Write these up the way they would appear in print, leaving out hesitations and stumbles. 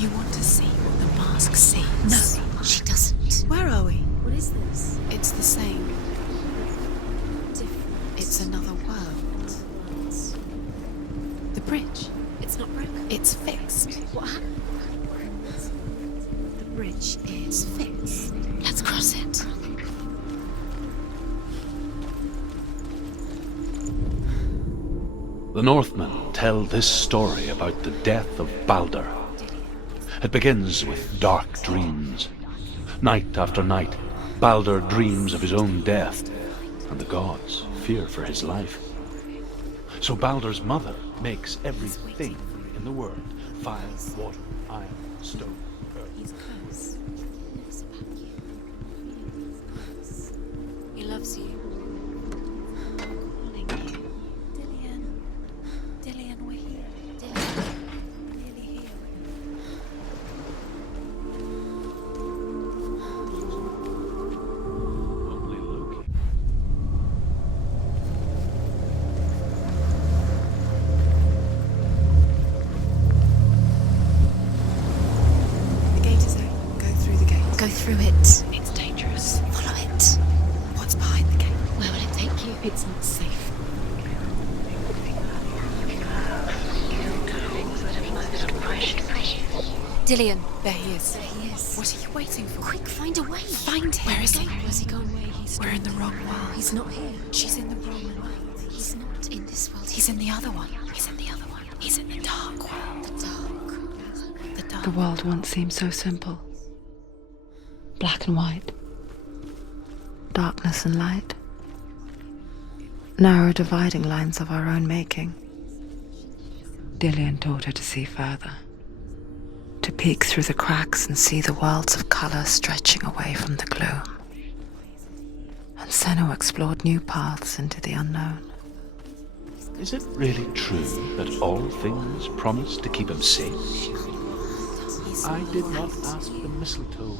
You want to see what the mask sees? No, she doesn't. Where are we? What is this? It's the same. Different. It's another world. The bridge. It's not broken. It's fixed. What happened? The bridge is fixed. Let's cross it. The Northmen tell this story about the death of Balder. It begins with dark dreams. Night after night, Balder dreams of his own death, and the gods fear for his life. So Balder's mother makes everything in the world: fire, water, iron, stone, earth. He's close. He loves you. Calling you. Dillian, we're here. We're nearly here. Only Loki. The gate is open. Go through the gate. Go through it. It's dangerous. Follow it. What's behind the gate? Where will it take you? It's not safe. Dillian. There he is. There he is. What are you waiting for? Quick, find a way. Find him. Where is he? Where's he gone? We're in the wrong world. He's not here. She's in the wrong world. He's not in this world. He's in the other one. He's in the other one. He's in the dark world. the dark. The dark. The world once seemed so simple. Black and white. Darkness and light. Narrow dividing lines of our own making. Dillian taught her to see further. To peek through the cracks and see the worlds of colour stretching away from the gloom. And Senua explored new paths into the unknown. Is it really true that all things promise to keep him safe? I did not ask the mistletoe.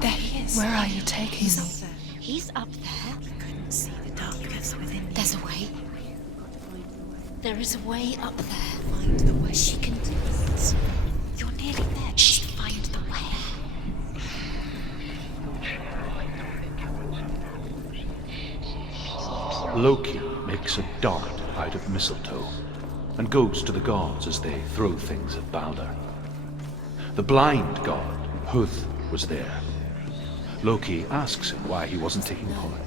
There he is. Where are you taking He's me? up there. He's up there. You couldn't see the darkness within you. There's a way. There is a way up there. Find the way. She can do it. You're nearly there. Just find the way. Loki makes a dart out of mistletoe and goes to the gods as they throw things at Balder. The blind god, Huth, was there. Loki asks him why he wasn't taking part.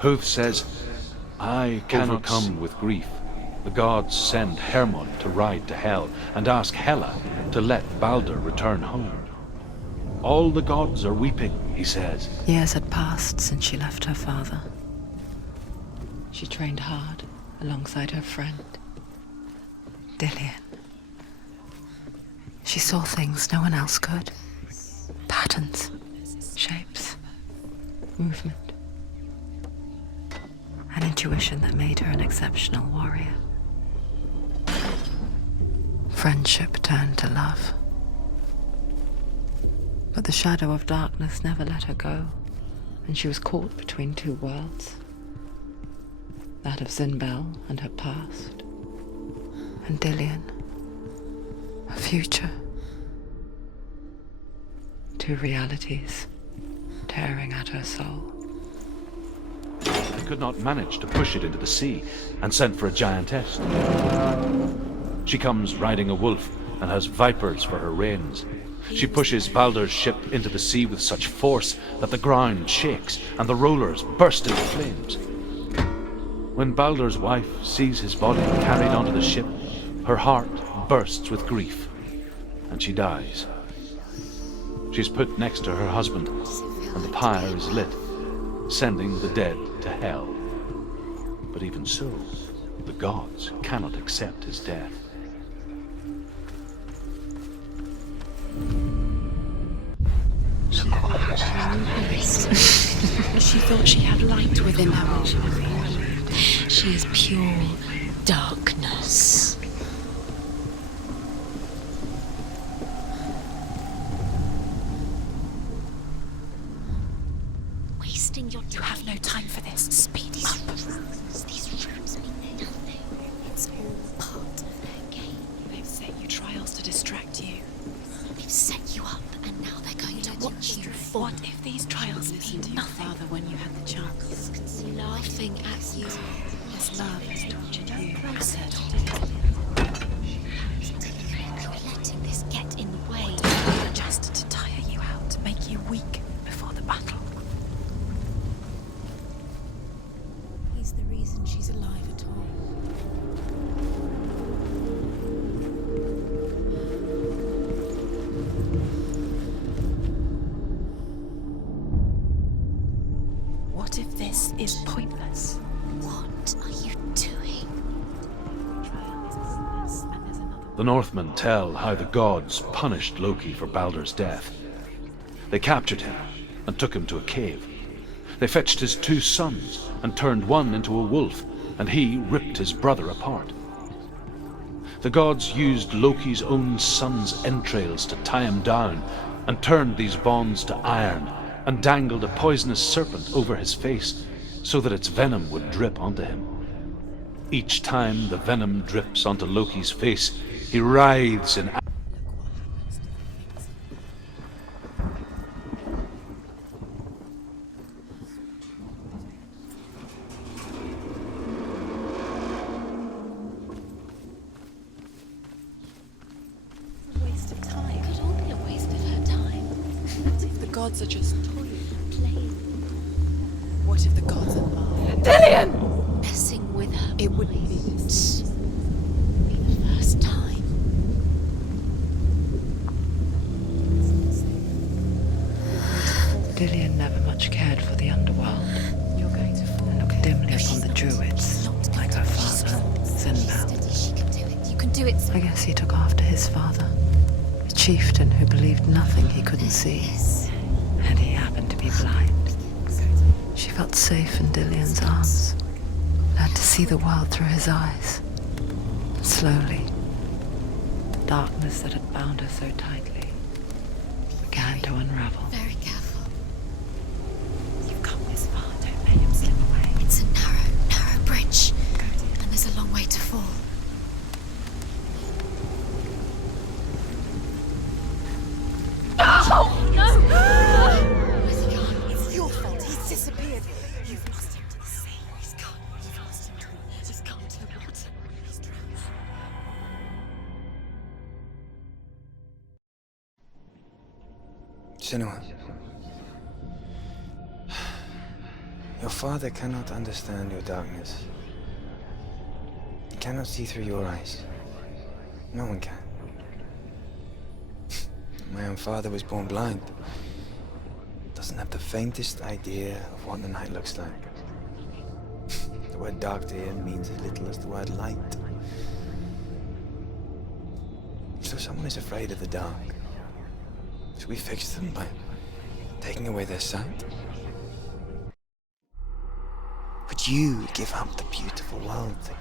Huth says, "I cannot come with grief. The gods send Hermod to ride to Hell and ask Hela to let Balder return home. All the gods are weeping," he says. Years had passed since she left her father. She trained hard alongside her friend, Dillian. She saw things no one else could. Patterns, shapes, movement. An intuition that made her an exceptional warrior. Friendship turned to love. But the shadow of darkness never let her go, and she was caught between two worlds. That of Zinbel and her past, and Dillian, her future. Two realities tearing at her soul. They could not manage to push it into the sea and sent for a giantess. She comes riding a wolf and has vipers for her reins. She pushes Balder's ship into the sea with such force that the ground shakes and the rollers burst into flames. When Balder's wife sees his body carried onto the ship, her heart bursts with grief, and she dies. She's put next to her husband, and the pyre is lit, sending the dead to hell. But even so, the gods cannot accept his death. She thought she had light within her when she was born. She is pure darkness. Wasting your time. You have no time for this. Speed up. These rooms mean nothing. It's all part of their game. They've set you trials to distract you. They've set you up, and now they're going to watch you fall. What if these trials mean nothing? Father, when you had the chance. Laughing at you. His love has tortured you. Closer. You're letting this get in the way. Just to tire you out, to make you weak before the battle. He's the reason she's alive at all. What if this is pointless? What are you doing? The Northmen tell how the gods punished Loki for Baldur's death. They captured him and took him to a cave. They fetched his 2 sons and turned one into a wolf, and he ripped his brother apart. The gods used Loki's own son's entrails to tie him down and turned these bonds to iron and dangled a poisonous serpent over his face so that its venom would drip onto him. Each time the venom drips onto Loki's face, he writhes in Waste of time. It could all be a waste of her time. What if the gods are just toying? Playing, What if the gods are love? Dillian! messing with her. It would be this. Be the first time. Dillian never much cared for the underworld You're going to fall. and looked dimly She's upon the not- druids, not going like to- her she's father, steady, Sinbad. she can do it. You can do it. I guess he took after his father, a chieftain who believed nothing he couldn't see, Yes. and he happened to be blind. She felt safe in Dillian's arms, learned to see the world through his eyes. And slowly, the darkness that had bound her so tightly began to unravel. Very careful. You've come this far. Don't let him slip away. It's a narrow bridge. And there's a long way to fall. Where's he gone? It's your fault. He's disappeared. You've lost him to the sea. He's gone. You've lost him to the He's gone to the water. He's drowned. Senua, your father cannot understand your darkness. He cannot see through your eyes. No one can. My own father was born blind. Doesn't have the faintest idea of what the night looks like. The word dark to him means as little as the word light. So someone is afraid of the dark. Should we fix them by taking away their sight? Would you give up the beautiful world that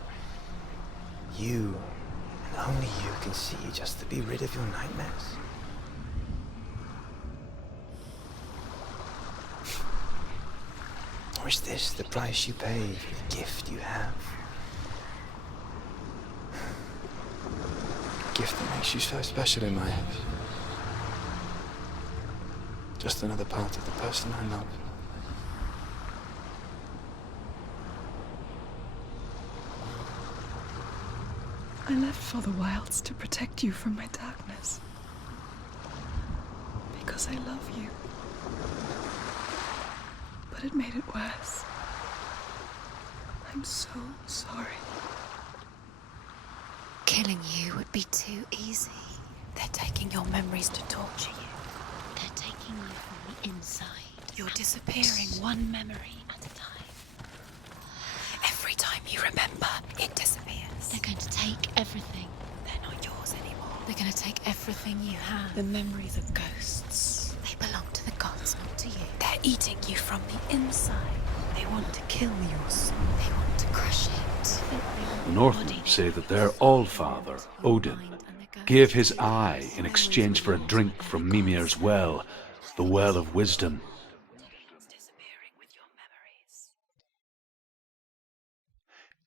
you, and only you, can see just to be rid of your nightmares? Or is this the price you pay for the gift you have? A gift that makes you so special in my eyes. Just another part of the person I love. I left for the wilds to protect you from my darkness. Because I love you. But it made it worse. I'm so sorry. Killing you would be too easy. They're taking your memories to torture you. They're taking you from the inside. You're disappearing one memory at a time. Every time you remember, it disappears. They're going to take everything. They're not yours anymore. They're going to take everything you have. The memories are ghosts. They belong to the gods It's not to you. They're eating you from the inside. They want to kill your soul. They want to crush it. The Northmen say that their all-father, Odin, gave his eye in exchange for a drink from Mimir's well, the well of wisdom.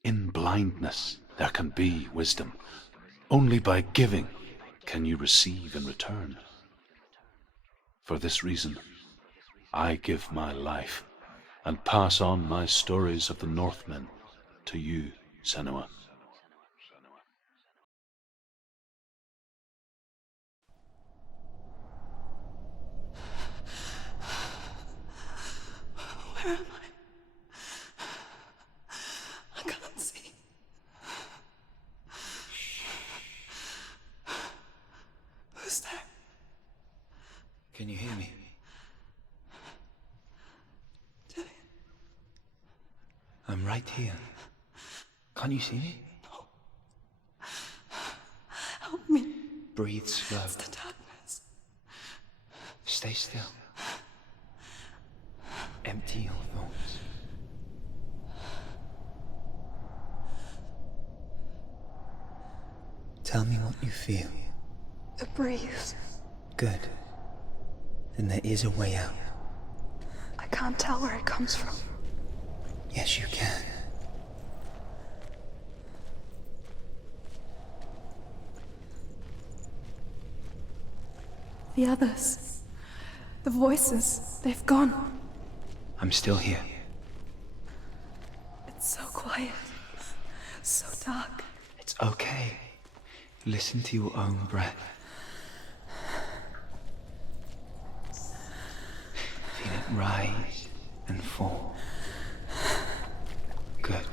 In blindness there can be wisdom. Only by giving can you receive in return. For this reason, I give my life and pass on my stories of the Northmen to you, Senua. Where am I? I can't see. Who's there? Can you hear me? Dillian. I'm right here. Can't you see me? No. Help me. Breathe slow. It's the darkness. Stay still. Empty your thoughts. Tell me what you feel. The breeze. Good. Then there is a way out. I can't tell where it comes from. Yes, you can. The others. The voices. They've gone. I'm still here. It's so quiet. So dark. It's okay. Listen to your own breath. Feel it rise and fall. Good.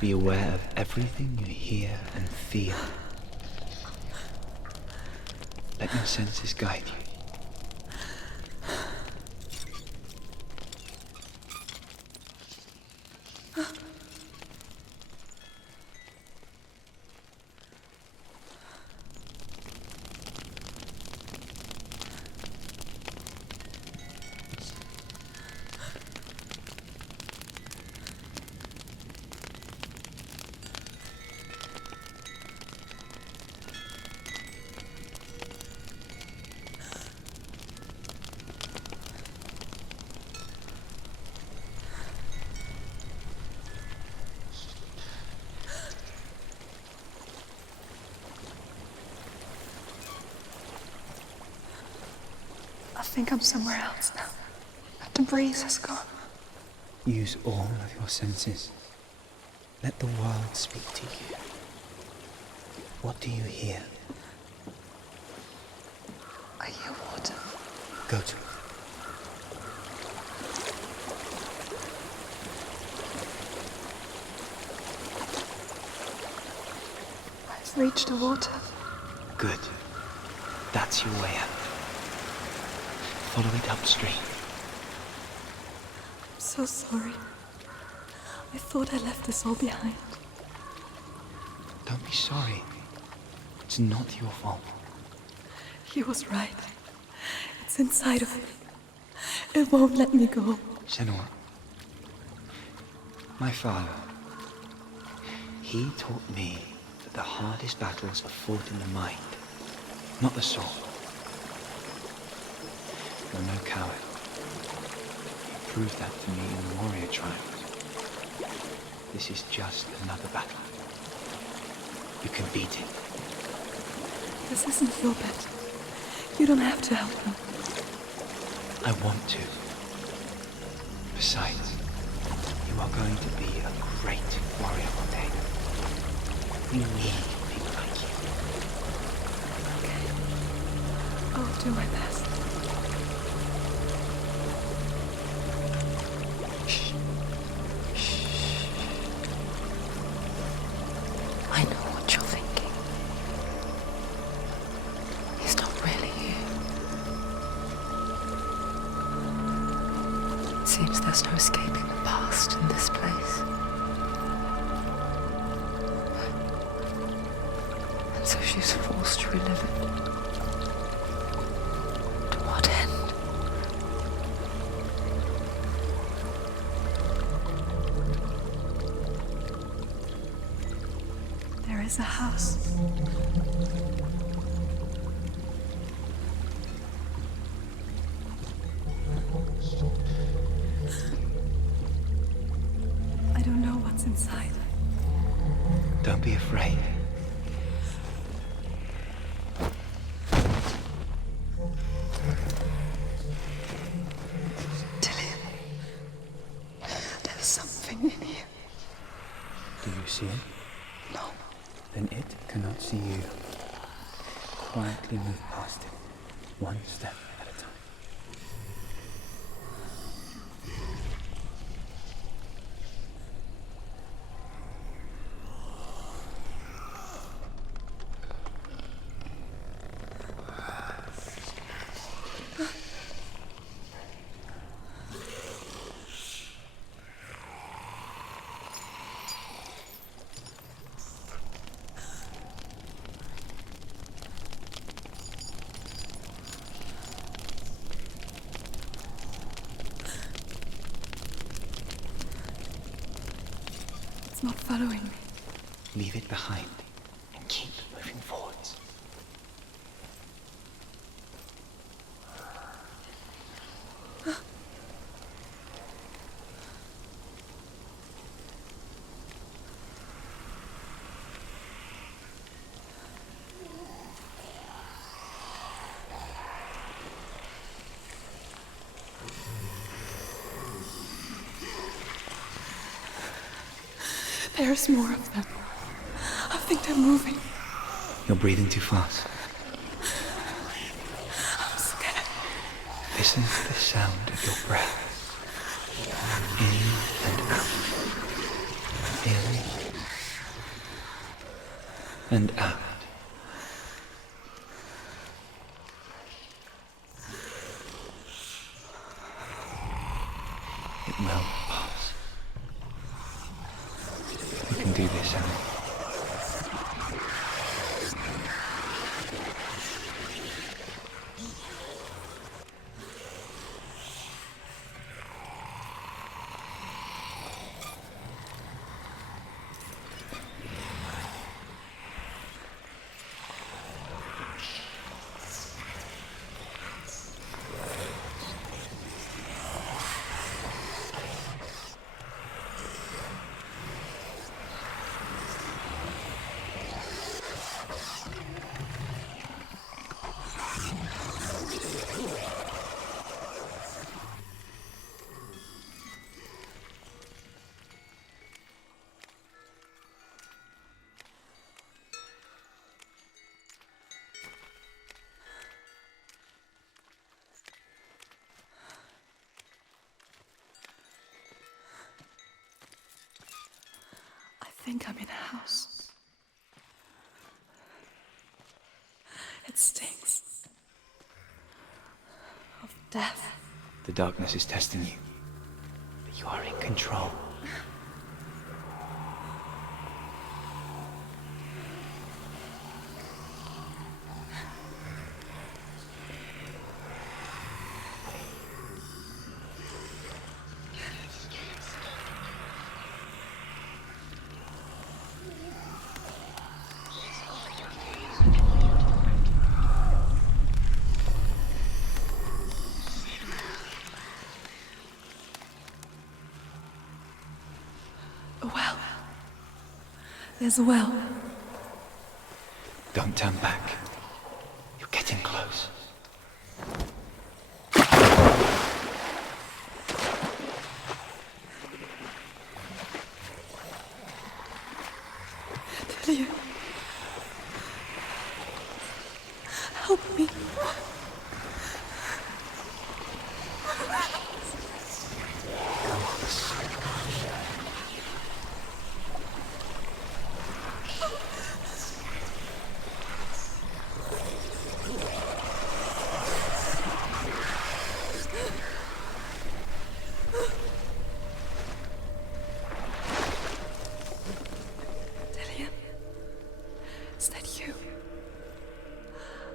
Be aware of everything you hear and feel. Let your senses guide you. I think I'm somewhere else now. The breeze has gone. Use all of your senses. Let the world speak to you. What do you hear? I hear water. Go to it. I've reached the water. Good. That's your way out. Follow it upstream. I'm so sorry. I thought I left this all behind. Don't be sorry. It's not your fault. He was right. It's inside of me. It won't let me go. Senua, my father, he taught me that the hardest battles are fought in the mind, not the soul. You're no coward. You proved that to me in the warrior tribe. This is just another battle. You can beat it. This isn't your bet. You don't have to help me. I want to. Besides, you are going to be a great warrior one day. We need people like you. Okay. I'll do my best. I know what you're thinking. He's not really here. It seems there's no escaping the past in this place. And so she's forced to relive it. To what end? is a house. I don't know what's inside. Don't be afraid. There's something in here. Do you see it? No. Then it cannot see you. Quietly move past it, one step at a time. It's not following me. Leave it behind and keep moving forwards. There's more of them. I think they're moving. You're breathing too fast. I'm scared. Listen to the sound of your breath. In and out. In and out. It will pass. You can do this, Annie. I think I'm in a house. It stinks of death. The darkness is testing you, but you are in control. A well. There's a well. Don't turn back. You're getting close. Delia. Help me. Delia. Is that you?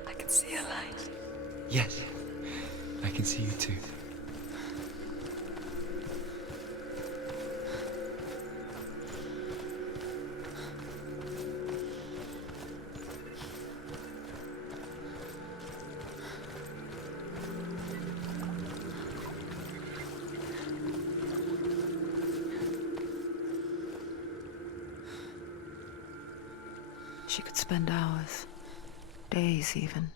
I can see a light. Yes, I can see you too. She could spend hours, days even,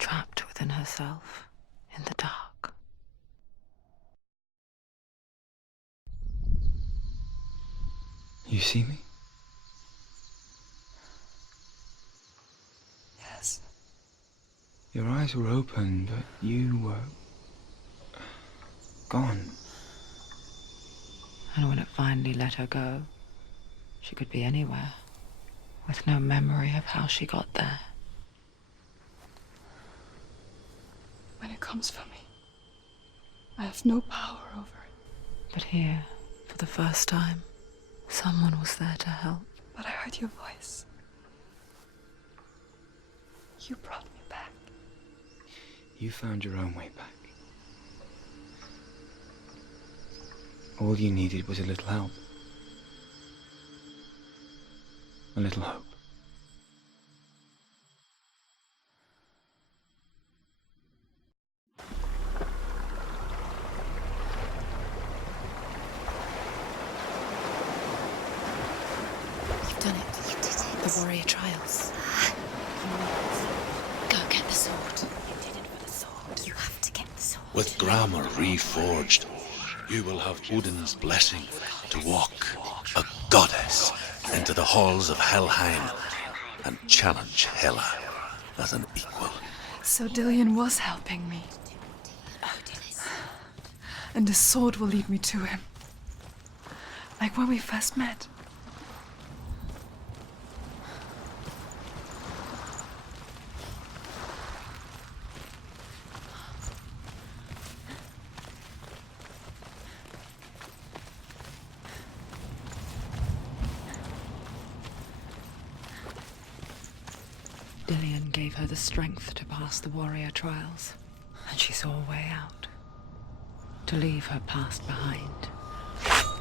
trapped within herself, in the dark. You see me? Yes. Your eyes were open, but you were gone. And when it finally let her go, she could be anywhere, with no memory of how she got there. When it comes for me, I have no power over it. But here, for the first time, someone was there to help. But I heard your voice. You brought me back. You found your own way back. All you needed was a little help. A little hope. You've done it. You did it. The warrior trials. Go get the sword. You did it for the sword. You have to get the sword. With grammar reforged, you will have Odin's blessing to walk, a goddess, into the halls of Helheim and challenge Hela as an equal. So Dillion was helping me. And the sword will lead me to him. Like when we first met. Dillion gave her the strength to pass the warrior trials, and she saw a way out. To leave her past behind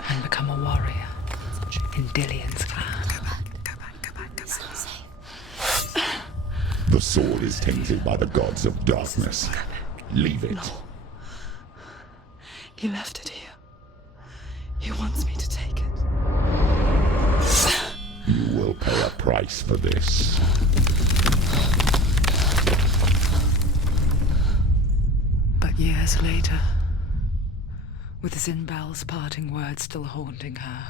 and become a warrior in Dillion's clan. Go back. It's not safe. The sword is tainted by the gods of darkness. Leave it. No. He left it here. He wants me to take it. You will pay a price for this. But years later, with Zinbel's parting words still haunting her,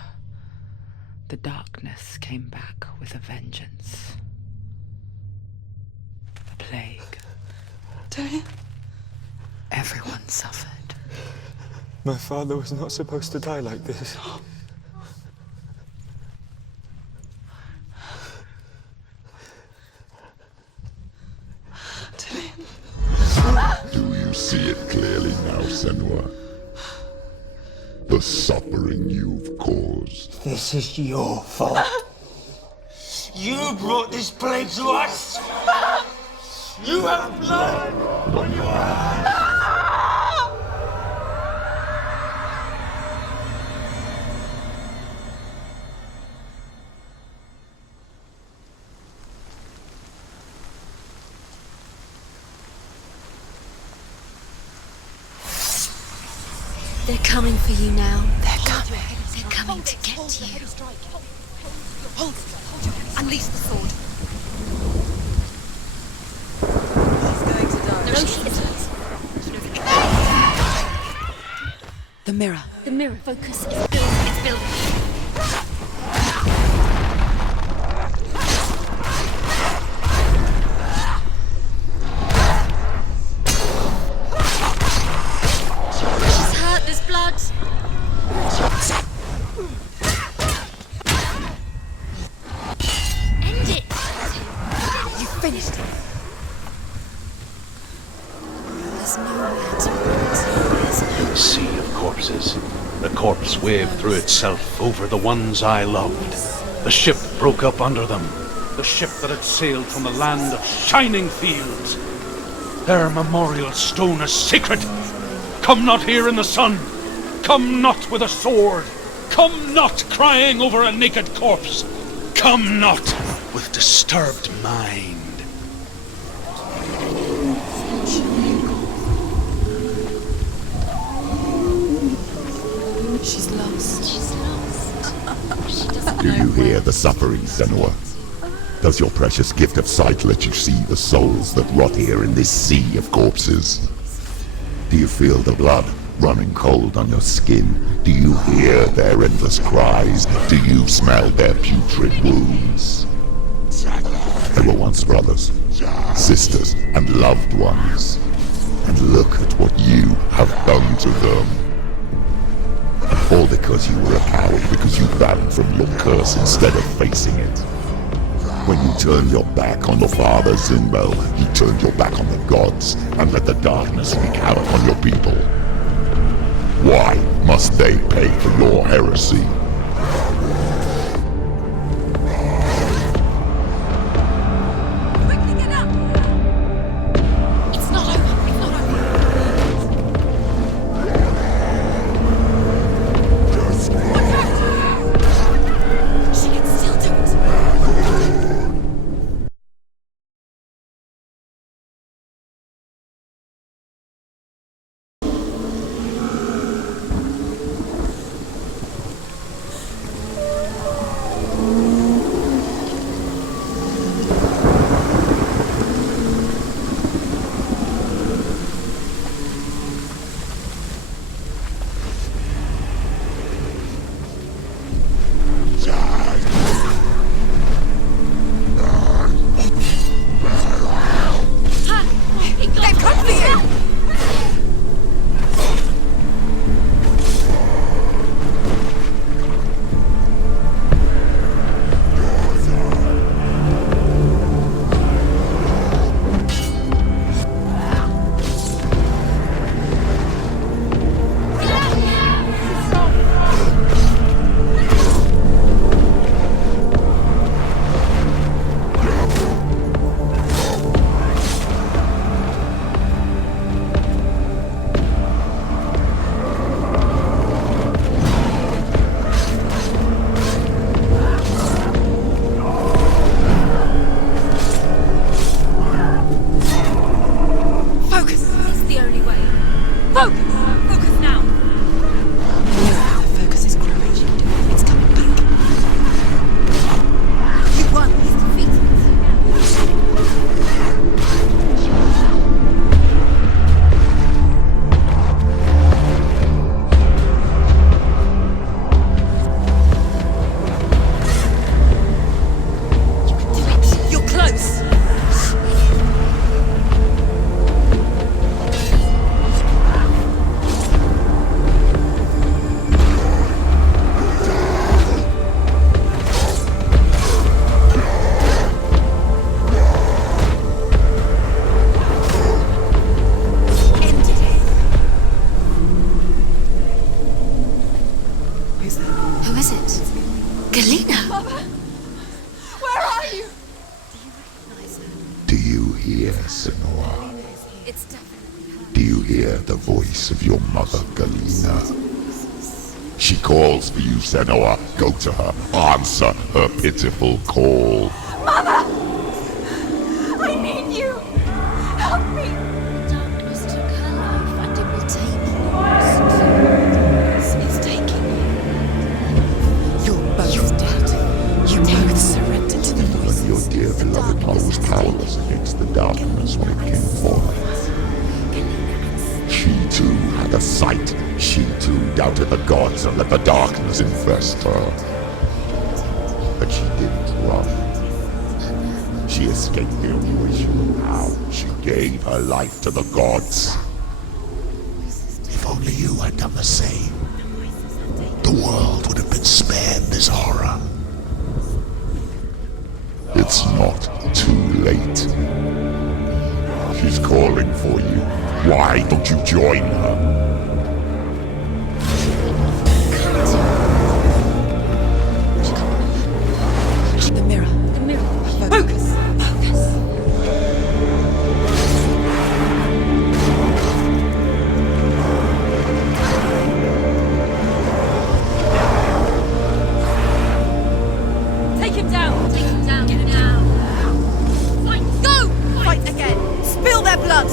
the darkness came back with a vengeance. The plague. Dillion? Everyone suffered. My father was not supposed to die like this. Dillion? Do you see it clearly now, Senua? The suffering you've caused. This is your fault. You brought this plague to us. You have blood on your hands. They're coming for you now. They're coming. They're coming to get you. Hold your head. Unleash the sword. She's going to die. No, she isn't. The mirror. The mirror. Focus. It's building. It's building. She's hurt. There's blood. End it. You finished it. There's nowhere to run. There's no Sea of corpses. The corpse waved through itself over the ones I loved. The ship broke up under them. The ship that had sailed from the land of shining fields. Their memorial stone is sacred. Come not here in the sun. Come not with a sword. Come not crying over a naked corpse. Come not with disturbed mind. She's lost. She's lost. She doesn't Do know you hear where the suffering, Senua? The Does your precious gift of sight let you see the souls that rot here in this sea of corpses? Do you feel the blood running cold on your skin? Do you hear their endless cries? Do you smell their putrid wounds? They were once brothers, sisters, and loved ones. And look at what you have done to them. All because you were a coward, because you ran from your curse instead of facing it. When you turned your back on your father Zimbo, you turned your back on the gods and let the darkness wreak havoc on your people. Why must they pay for your heresy? Quickly get up! It's not over. It's not over. She can still do it. They've come for you! Focus! It's the only way. Focus! Focus now! The focus is growing. It's coming back. You won. He's defeated. You can do it. You're close. Ended it. Who is it? Galena! Mother! Where are you? Do you recognize her? Do you hear, Senua? It's definitely her. Do you hear the voice of your mother, Galena? She calls for you, Senua. Go to her. Answer her pitiful call. Mother! I need you! Help me! Darkness took her life and it will take yours. It's taking you. You're both dead. You both surrendered to the Even voices. your dear beloved mother was powerless against the darkness when it came forth. She too had a sight. She too doubted the gods and let the darkness infest her. But she didn't run. She escaped the only way she knew how. She gave her life to the gods. If only you had done the same, the world would have been spared this horror. It's not too late. She's calling for you. Why don't you join her? The mirror. The mirror. Focus! Focus! Take him down! Take him down now. Fight! Go! Fight again! Spill their blood!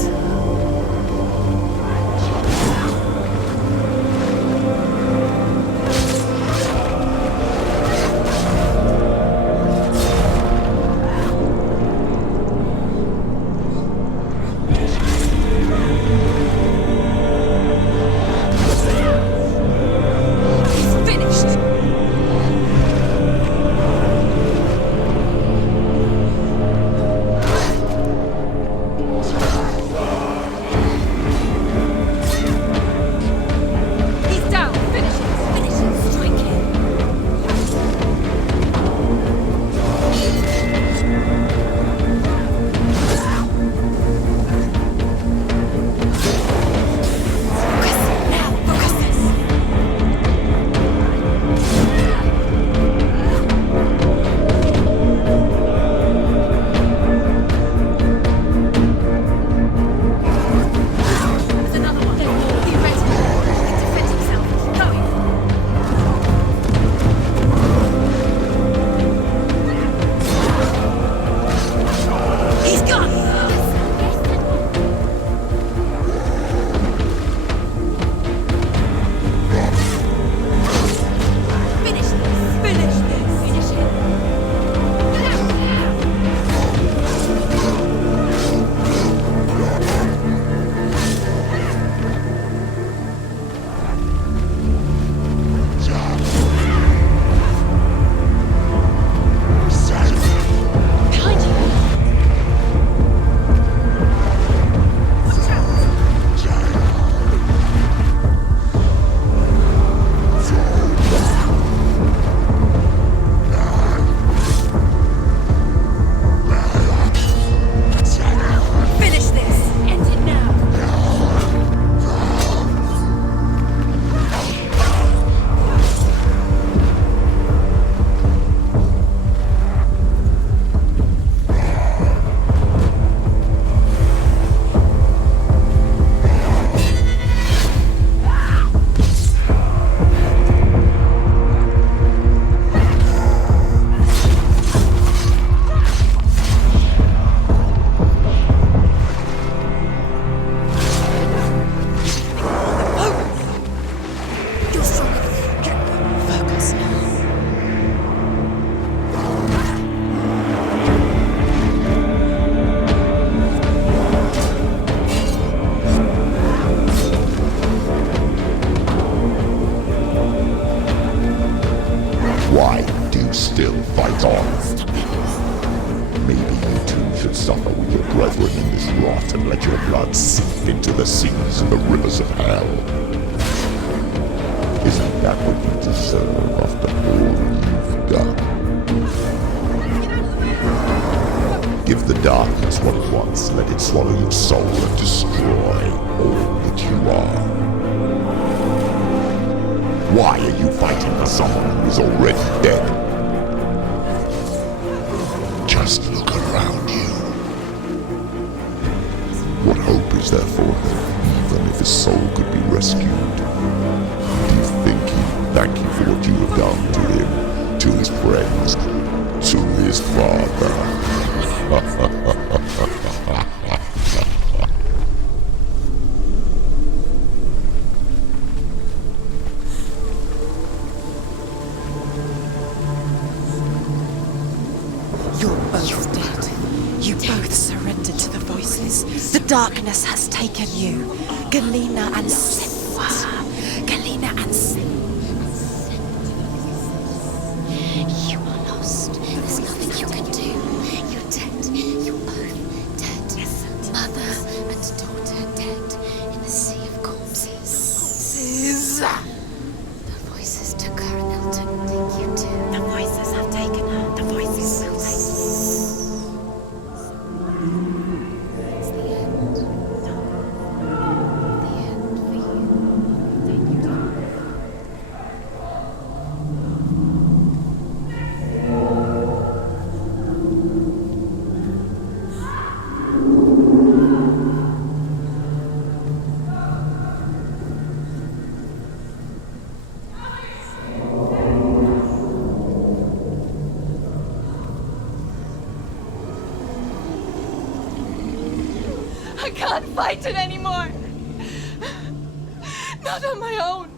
should suffer with your brethren in this rot and let your blood seep into the seas and the rivers of hell. Isn't that what you deserve after all you've done? Give the darkness what it wants, let it swallow your soul and destroy all that you are. Why are you fighting for someone who is already dead? Just look around you. What hope is there for him, even if his soul could be rescued? Do you think he'd thank you for what you have done to him, to his friends, to his father? You're both dead. You both surrendered to the voices. The darkness has taken you. Galena and Senua. Galena and Senua. You are lost. There's nothing you can do. You're dead. You're both dead. Mother and daughter dead in the sea of corpses. The voices took her and they'll take you too. The voices have taken her. The voices will take you. It's the end. No. The end for you. Then you die. I can't fight it anymore. Not on my own.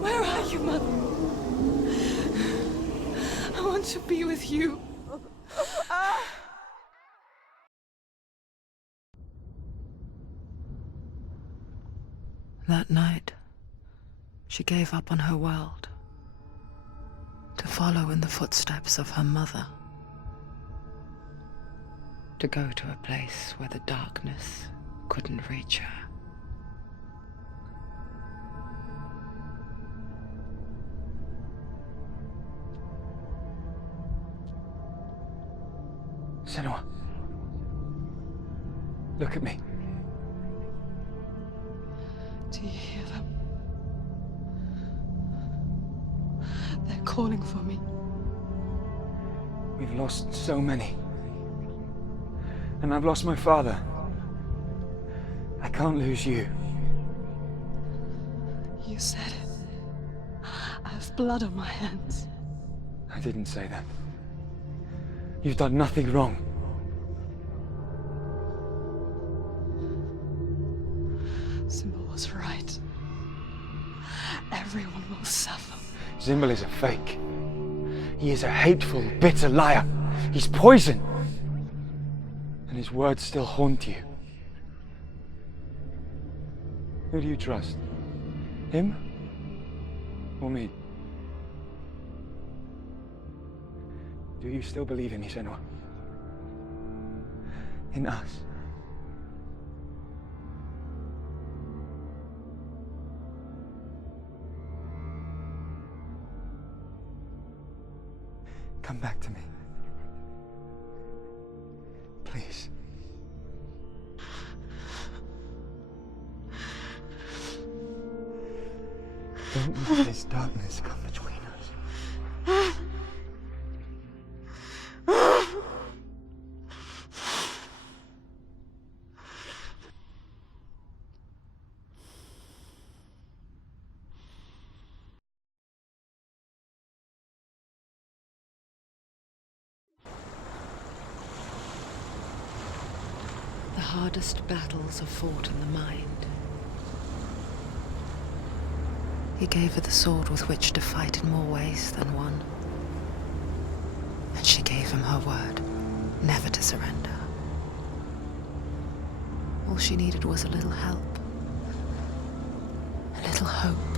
Where are you, Mother? I want to be with you. That night, she gave up on her world to follow in the footsteps of her mother, to go to a place where the darkness couldn't reach her. Senua. Look at me. Do you hear them? They're calling for me. We've lost so many. And I've lost my father. I can't lose you. You said it. I have blood on my hands. I didn't say that. You've done nothing wrong. Symbol was right. Everyone will suffer. Zimbel is a fake. He is a hateful, bitter liar. He's poison. And his words still haunt you. Who do you trust? Him? Or me? Do you still believe in me, Senua? In us? Come back to me. Please. Don't let this darkness come between us. The hardest battles are fought in the mind. He gave her the sword with which to fight in more ways than one. And she gave him her word, never to surrender. All she needed was a little help, a little hope.